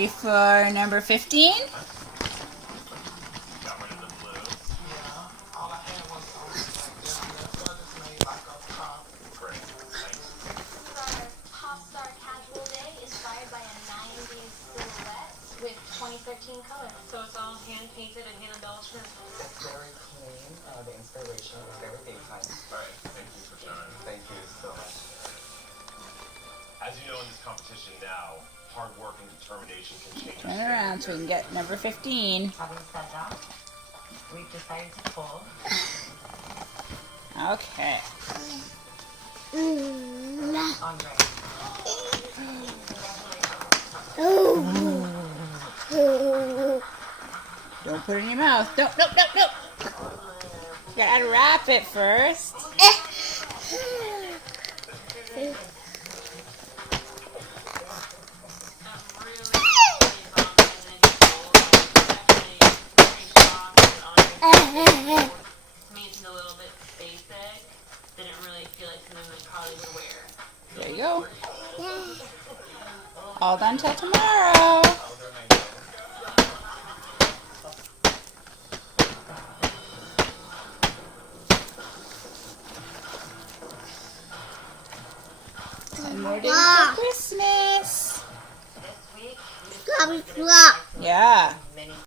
ready for number 15? Popstar Casual Day inspired by a 90s silhouette with 2013 color. So it's all hand painted and hand embellished. It's very clean. The inspiration is very daytime. Alright, thank you for sharing. Thank you so much. As you know, in this competition now, hard work and determination can change. Turn around so we can get number 15. Having said that, we've decided to pull. Okay. On Ray. Don't put it in your mouth. Don't. You gotta wrap it first. Making a little bit basic. Didn't really feel like something that probably would wear. There you go. All done till tomorrow. And more days till Christmas. This week, Yeah.